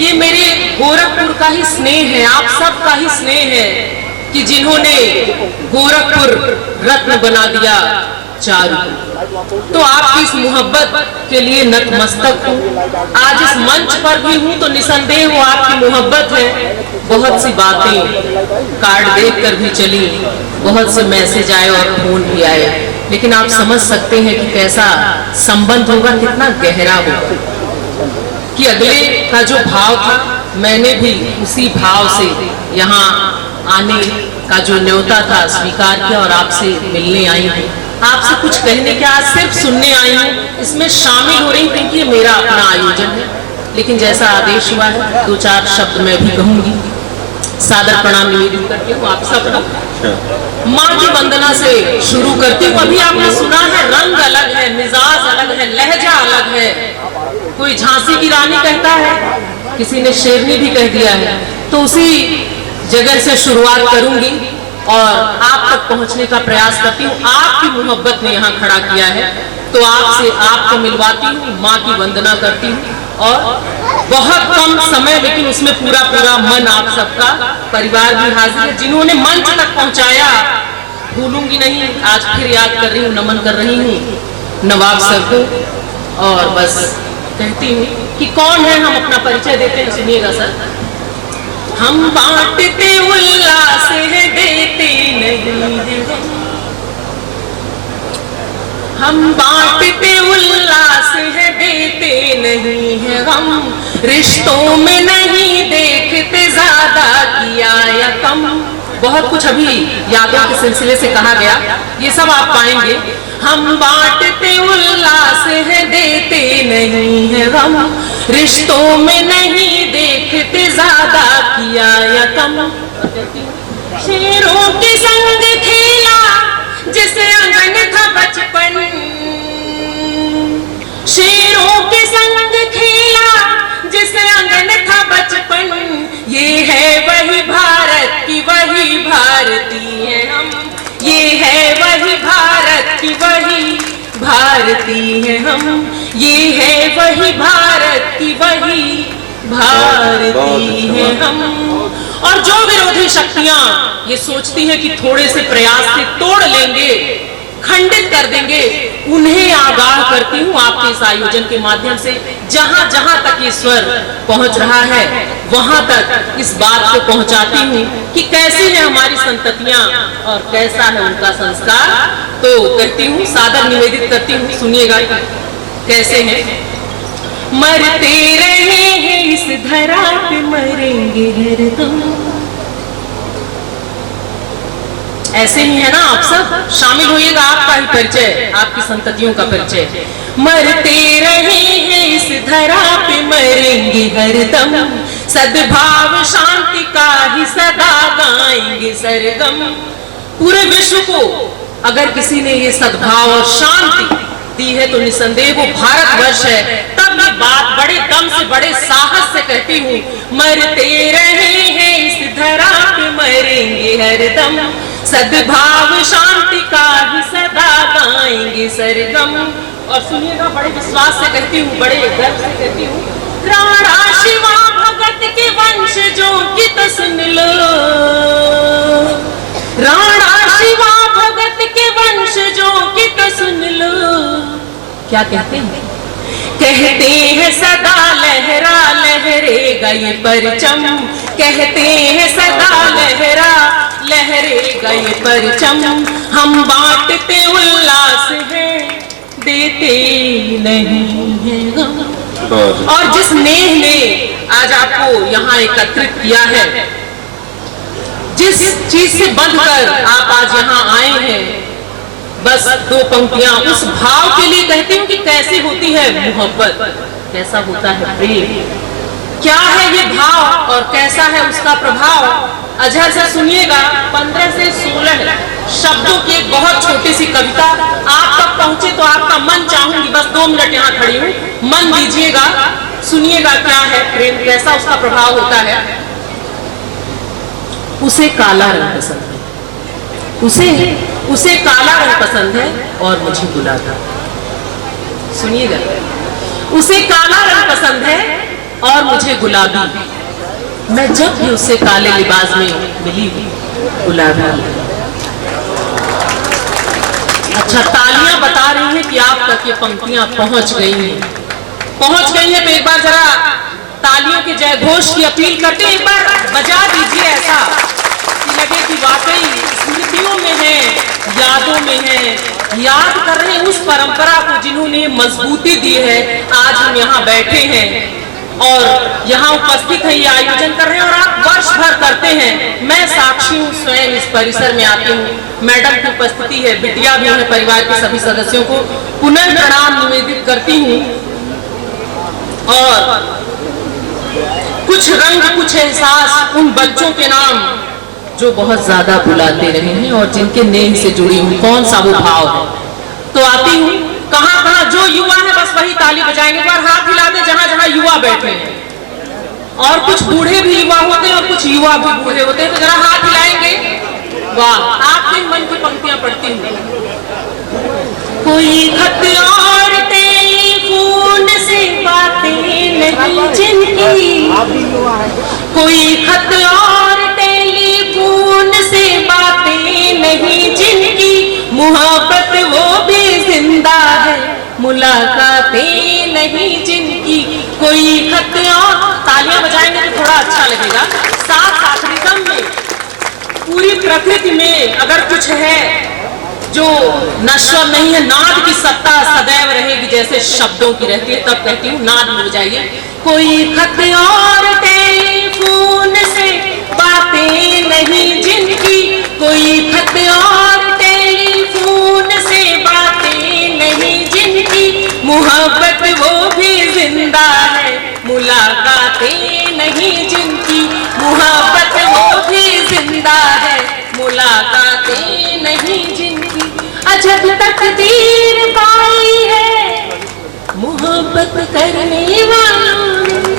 ये मेरे गोरखपुर का ही स्नेह है, आप सब का ही स्नेह है कि जिन्होंने गोरखपुर रत्न बना दिया चारू। तो आपकी इस मोहब्बत के लिए नतमस्तक हूँ। आज इस मंच पर भी हूँ तो निसंदेह वो आपकी मोहब्बत है। बहुत सी बातें कार्ड देखकर भी चली, बहुत से मैसेज आए और फोन भी आए, लेकिन आप समझ सकते हैं कि कैसा संबंध होगा, कितना गहरा होगा। कि अगले का जो भाव था, मैंने भी उसी भाव से यहाँ आने का जो न्योता था स्वीकार किया और आपसे मिलने आई हूँ। आपसे कुछ कहने के आज सिर्फ सुनने आई हूँ, इसमें शामिल हो रही क्योंकि ये मेरा अपना आयोजन है। लेकिन जैसा आदेश हुआ है, दो चार शब्द मैं भी कहूंगी। सादर प्रणाम निवेदित करती हूँ आप सबको। माँ की वंदना से शुरू करती हूँ। अभी आपने सुना है, रंग अलग है, मिजाज अलग है, लहजा अलग है। कोई झांसी की रानी कहता है, किसी ने शेरनी भी कह दिया है। तो उसी जगह से शुरुआत करूंगी और आप तक पहुंचने का प्रयास करती हूँ। आपकी मोहब्बत ने यहाँ खड़ा किया है तो आपसे आपको मिलवाती हूँ, माँ की वंदना करती हूँ। और बहुत कम समय, लेकिन उसमें पूरा पूरा मन आप सबका, परिवार भी हाजिर है, जिन्होंने मंच तक पहुंचाया। भूलूंगी नहीं, आज फिर याद कर रही हूँ, नमन कर रही हूँ नवाब सर को। और बस कहती हूँ कि कौन है, हम अपना परिचय देते हैं, सुनिएगा सर। हम बांटते उल्लास है, देते नहीं है। हम बांटते उल्लास है, देते नहीं है। हम रिश्तों में नहीं देखते ज्यादा किया या कम। बहुत कुछ अभी यादों के सिलसिले से कहा गया, ये सब आप पाएंगे। हम बांटते उल्लास है, देते नहीं है। हम रिश्तों में नहीं देखते ज्यादा किया या कम। शेरों के संग खेला जिसे आंगन था बचपन, शेरों के संग खेला जिसे आंगन था बचपन। ये है वही भारत की वही भारती है हम, ये है वही भारत की वही भारती है हम, ये है वही भारत की वही भारती है हम। और जो विरोधी शक्तियां ये सोचती हैं कि थोड़े से प्रयास से तोड़ लेंगे, खंडित कर देंगे, उन्हें आगाह करती हूँ आपके इस आयोजन के माध्यम से। जहां जहां तक ये स्वर पहुंच रहा है, वहां तक इस बात को पहुंचाती हूँ कि कैसी है हमारी संततियां और कैसा है उनका संस्कार। तो कहती हूँ, सादर निवेदित करती हूँ, सुनिएगा कैसे है। मरते रहे हैं इस धरा पे, मरेंगे हरदम। ऐसे ही है ना, आप सब शामिल होइएगा। आपका ही परिचय, आपकी संततियों का परिचय। मरते रहे हैं इस धरा पे, मरेंगे हरदम। सद्भाव शांति का ही सदा गाएंगे सरगम। पूरे विश्व को अगर किसी ने ये सद्भाव और शांति दी है तो निसंदेह वो भारतवर्ष है। तब ये बात बड़े दम से, बड़े साहस से कहती हूँ, मरते रहे हैं इस धरा पे, मरेंगे हरदम। सद्भाव शांति का ही सदा गाएंगे सरगम। और सुनिएगा, बड़े विश्वास से कहती हूँ, बड़े गर्व से कहती हूँ, राणा शिवा भगत के वंशजों की तो सुन लो, राणा शिवा भगत के वंशजों की तो सुन लो। क्या कहते हैं? कहते हैं सदा लहरा लहरेगा ये परचम, कहते हैं सदा लहरा लहरेगा ये परचम। हम बांटते उल्लास है, देते नहीं है। और जिस नेह ने आज आपको यहाँ एकत्रित किया है, जिस चीज से बंधकर आप आज यहाँ आए हैं, बस दो पंक्तियां उस भाव के लिए कहती हूँ कि कैसी होती है मोहब्बत, कैसा होता है प्रेम, क्या है ये भाव और कैसा है उसका प्रभाव। अजहर से सुनिएगा, 15 से 16 शब्दों की एक बहुत छोटी सी कविता आप तक पहुंचे तो आपका मन चाहूंगी, बस 2 मिनट यहाँ खड़ी हूँ, मन दीजिएगा, सुनिएगा क्या है प्रेम, कैसा उसका प्रभाव होता है। उसे काला रंग पसंद है, उसे काला रंग पसंद है और मुझे गुलाबी। सुनिएगा, उसे काला रंग पसंद है और मुझे गुलाबी, मैं जब भी उससे काले लिबास में मिली गुलाबी। अच्छा, तालियां बता रही हैं कि आप तक ये पंक्तियां पहुंच गई हैं, पहुंच गई हैं। तो एक बार जरा तालियों के जय घोष की अपील करते हैं, एक बार बजा दीजिए ऐसा कि लगे कि वाकई स्मृतियों में है, यादों में है, याद कर रहे हैं उस परंपरा को जिन्होंने मजबूती दी है। आज हम यहाँ बैठे हैं और यहाँ उपस्थित है, ये आयोजन कर रहे हैं और आप वर्ष भर करते हैं। मैं साक्षी हूँ, स्वयं इस परिसर में आती हूँ, मैडम की उपस्थिति है, बिटिया भी है, परिवार के सभी सदस्यों को पुनः प्रणाम निवेदित करती हूँ। और कुछ रंग, कुछ एहसास उन बच्चों के नाम जो बहुत ज्यादा बुलाते रहे हैं और जिनके नेम से जुड़ी हूँ, कौन सा वो भाव है। तो आती हूँ, कहाँ कहाँ जो युवा है बस वही ताली बजाएंगे, पर हाथ हिला दे जहां जहां युवा बैठे हैं। और कुछ बूढ़े भी युवा होते हैं और कुछ युवा भी बूढ़े होते हैं, तो जरा हाथ हिलाएंगे। वाह, आपके मन की पंक्तियां पढ़ती हूँ। कोई खत और टेलीफोन से बातें नहीं जिनकी, कोई खत और टेलीफोन से बातें नहीं जिनकी, मोहब्बत वो भी जिंदा है, मुलाकातें नहीं जिनकी। कोई खत और, तालियां बजाएंगे तो थोड़ा अच्छा लगेगा। साथ साथ रिदम में, पूरी प्रकृति में अगर कुछ है जो नश्वर नहीं है, नाद की सत्ता सदैव रहेगी जैसे शब्दों की रहती है, तब कहती हूँ नाद में बजाइए। कोई खत और टेलीफोन से बातें नहीं जिनकी, कोई खत और टेलीफोन से बातें नहीं जिनकी, मोहब्बत वो भी जिंदा है, मुलाकातें नहीं जिनकी, मोहब्बत वो भी जिंदा है, मुलाकातें नहीं जिनकी। अजब तकदीर पाई है मोहब्बत करने वालों ने,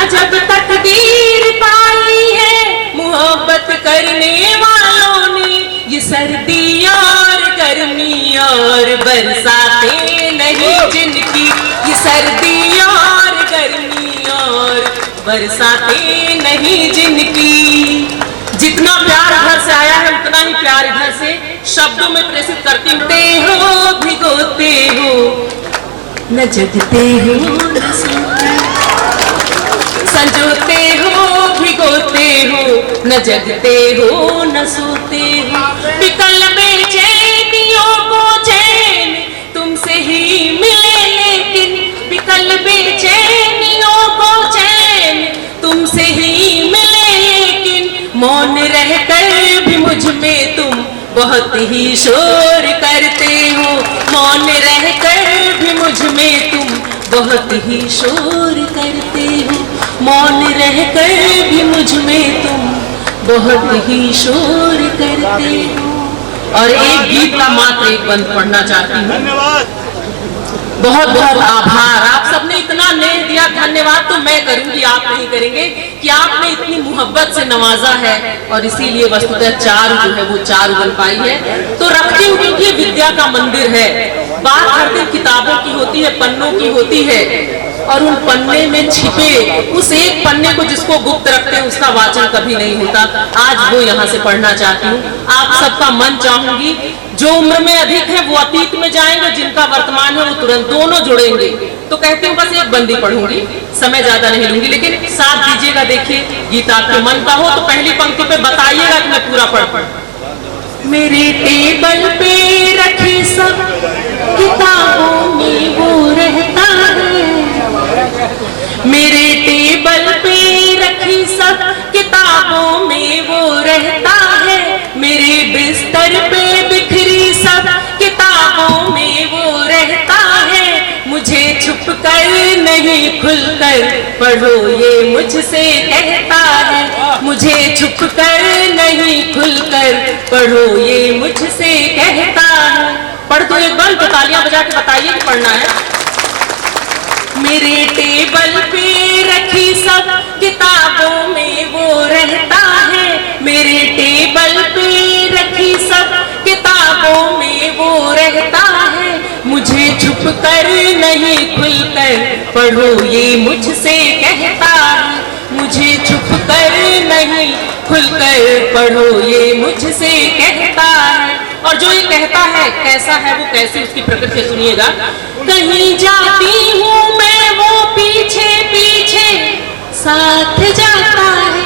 अजब तकदीर पाई है मोहब्बत करने वालों ने। ये सर्दी और गर्मी और बरसातें नहीं जिनकी, ये सर्दी और गर्मी और बरसातें नहीं जिनकी। जितना प्यार घर से आया है उतना ही प्यार इधर से शब्दों में प्रेषित करती हो। भिगोते हो न जगते हो न सोते, संजोते हो भिगोते हो न जगते हो न सोते हो। विकल बेचैनियों को चैन तुमसे ही मिले, लेकिन विकल बेचैनियों को चैन तुमसे ही मिले, लेकिन मौन रहकर भी मुझ में तुम बहुत ही शोर करते हो। मौन रहकर भी मुझ में तुम बहुत ही शोर करते हो, मौन रहकर भी मुझ में तुम बहुत ही शोर करते हो। और एक गीत का मात्र एक बंद पढ़ना चाहती हूँ। धन्यवाद, बहुत बहुत आभार, आप सबने इतना नेह दिया, धन्यवाद तो मैं करूंगी, आप नहीं करेंगे कि आपने इतनी मोहब्बत से नवाजा है और इसीलिए वस्तुतः चारू जो है वो चारू बन पाई है। तो रखती हूँ क्योंकि विद्या का मंदिर है, बात हर दिन किताबों की होती है, पन्नों की होती है, और उन पन्ने में छिपे उस एक पन्ने को जिसको गुप्त रखते हैं उसका वाचन कभी नहीं होता। आज वो यहाँ से पढ़ना चाहती हूँ, आप सबका मन चाहूंगी। जो उम्र में अधिक है वो अतीत में जाएंगे, जिनका वर्तमान है वो तुरंत, दोनों जुड़ेंगे। तो कहती हूँ बस एक बंदी पढ़ूंगी, समय ज्यादा नहीं लूंगी, लेकिन साथ दीजिएगा। देखिए गीत आपके मन का हो तो पहली पंक्ति पे बताइएगा कि मैं पूरा पढ़। मेरे टेबल पे रखी सब किताबों में वो रहता है, मेरे टेबल पे रखी सब किताबों में वो रहता है, मेरे बिस्तर पे बिखरी सब किताबों में वो रहता है। मुझे छुप कर नहीं खुलकर पढ़ो ये मुझसे कहता है, मुझे छुप कर नहीं खुलकर पढ़ो ये मुझसे कहता है। पढ़ तो एक बार, तो तालियां बजा के बताइए कि पढ़ना है। मेरे टेबल पे रखी सब किताबों में वो रहता है, मेरे टेबल पे रखी सब किताबों में वो रहता है। मुझे छुप कर नहीं खुलकर पढ़ो ये मुझसे कहता है, मुझे छुप कर नहीं खुलकर पढ़ो ये मुझसे कहता है। और जो ये कहता है कैसा है, वो कैसे उसकी प्रकृति सुनिएगा। कहीं जाती हूँ मैं वो पीछे पीछे साथ जाता है,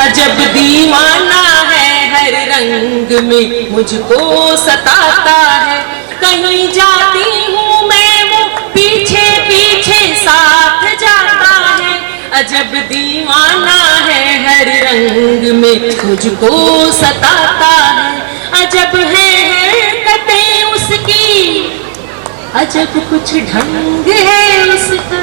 अजब दीवाना है हर रंग में मुझको सताता है। कहीं जाती हूँ मैं वो पीछे पीछे साथ जाता है, अजब दीवाना है हर रंग में मुझको सताता है। अजब है हरकतें उसकी, अजब कुछ ढंग है उसका,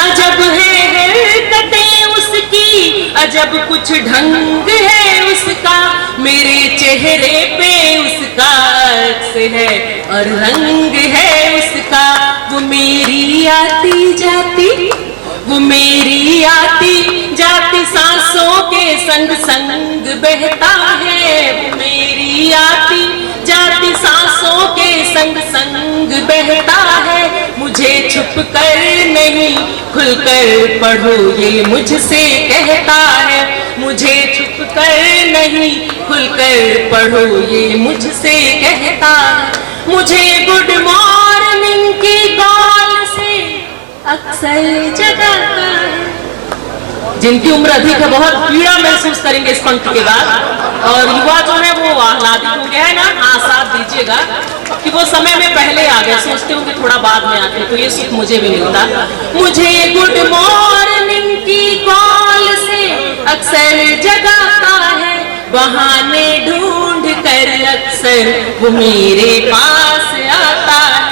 अजब है हरकतें उसकी, अजब कुछ ढंग है उसका। मेरे चेहरे पे उसका अक्स है और रंग है उसका। वो मेरी आती जाती, वो मेरी आती जाती सांसों के संग संग बहता है। वो मेरी आती जाती सांसों के संग संग बहता है। मुझे छुप कर नहीं खुलकर पढ़ो ये मुझसे कहता है, मुझे छुप कर नहीं खुलकर पढ़ो ये मुझसे कहता है। मुझे गुड मॉर्निंग की कॉल से अक्सर जगाता है। जिनकी उम्र अधिक है बहुत पीड़ा महसूस करेंगे इस पंक्ति के बाद, और युवा जो है वो आह्लादित हो गया है ना। हाँ, साथ दीजिएगा कि वो समय में पहले आ गए, सोचते हूँ कि थोड़ा बाद में आते तो ये सुख मुझे भी मिलता। मुझे गुड मॉर्निंग की कॉल से अक्सर जगाता है, बहाने ढूंढ कर अक्सर वो मेरे पास आता है।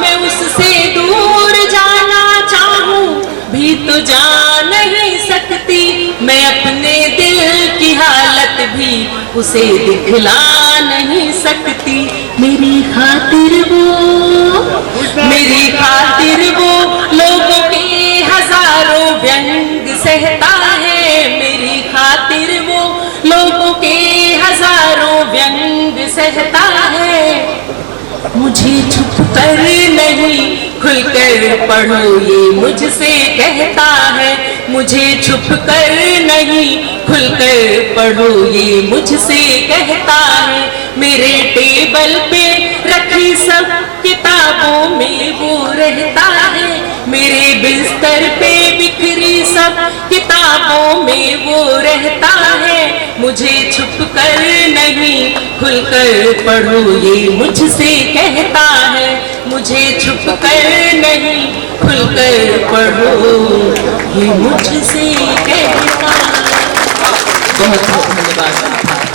मैं उससे दूर जाना चाहूं भी तो जा नहीं सकती, मैं अपने दिल की हालत भी उसे दिखला नहीं सकती। मेरी खातिर वो लोगों के हजारों व्यंग सहता है। मेरी खातिर वो लोगों के हजारों व्यंग सहता है। मुझे छुप कर नहीं खुलकर पढ़ो ये मुझसे कहता है, मुझे छुप कर नहीं खुलकर पढ़ो ये मुझसे कहता है। मेरे टेबल पे रखी सब किताबों में वो रहता है, मेरे बिस्तर पे बिखरी सब किताबों में वो रहता है। मुझे छुप कर नहीं खुलकर पढ़ो ये मुझसे कहता है, मुझे छुप कर नहीं खुलकर पढ़ो ये मुझसे कहता है। बहुत बहुत धन्यवाद।